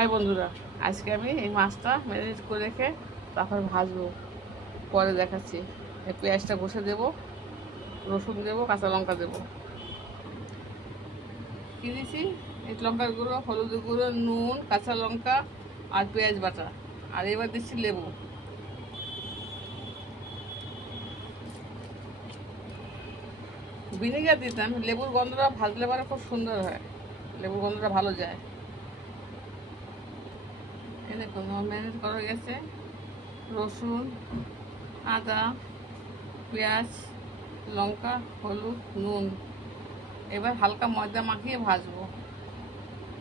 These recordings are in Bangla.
হাই বন্ধুরা, আজকে আমি এই মাছটা ম্যারিনেট করে রেখে তারপর ভাজবো, পরে দেখাচ্ছি। এই পেঁয়াজটা বসে দেবো, রসুন দেবো, কাঁচা লঙ্কা দেবো। কী দিয়েছি? এই লঙ্কার গুঁড়ো, হলুদের গুঁড়ো, নুন, কাঁচা লঙ্কা আর পেঁয়াজ বাটা। আর এবার দিচ্ছি লেবু। ভিনেগার দিতাম, লেবুর গন্ধটা ভাজলে পরে খুব সুন্দর হয়, লেবুর গন্ধটা ভালো যায়। এই দেখুন ম্যারিনেট করা গেছে, রসুন, আদা, পেঁয়াজ, লঙ্কা, হলুদ, নুন। এবার হালকা ময়দা মাখিয়ে ভাজবো,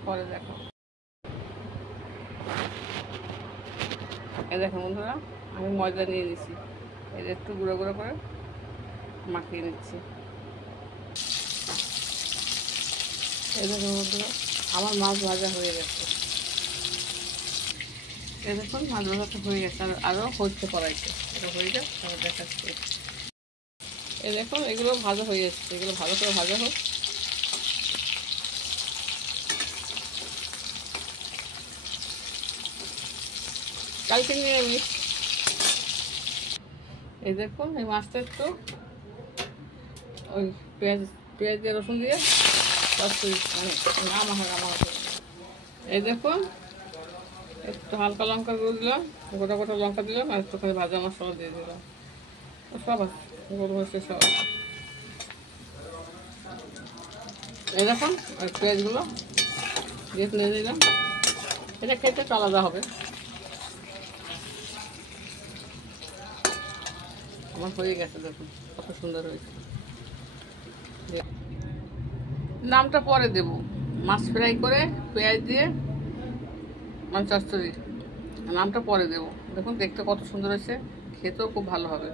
পরে দেখো। এই দেখুন বন্ধুরা, আমি ময়দা নিয়ে নিচ্ছি, এটা একটু গুঁড়ো গুঁড়ো করে মাখিয়ে নিচ্ছি। এই দেখুন বন্ধুরা, আমার মাছ ভাজা হয়ে গেছে। এই দেখুন মাছ ভাজাটা হয়ে গেছে, আরও হচ্ছে কড়াইতে, এটা হয়ে যাক তারপর দেখাচ্ছি। এই দেখুন এগুলো ভাজা হয়ে যাচ্ছে, এগুলো ভালো করে ভাজা হোক। কালকে নিরামিষ। এই দেখুন এই মাছটা একটু ওই পেঁয়াজ দিয়ে রসুন দিয়ে এই দেখুন একটু হালকা লঙ্কা গুঁড়ো দিলাম, গোটা গোটা লঙ্কা দিলাম, আর একটুখানি ভাজা মশলা দিয়ে দিলাম। সব আছে, গরু হচ্ছে সব আছে। এই দেখুন ওই পেঁয়াজগুলো দিয়ে নিয়ে দিলাম, এটা খেতে একটু আলাদা হবে। আমার হয়ে গেছে, দেখুন কত সুন্দর হয়েছে। নামটা পরে দেব, মাছ ফ্রাই করে পেঁয়াজ দিয়ে মানে চচ্চড়ি, নামটা পরে দেব। দেখুন দেখতে কত সুন্দর হয়েছে, খেতেও খুব ভালো হবে।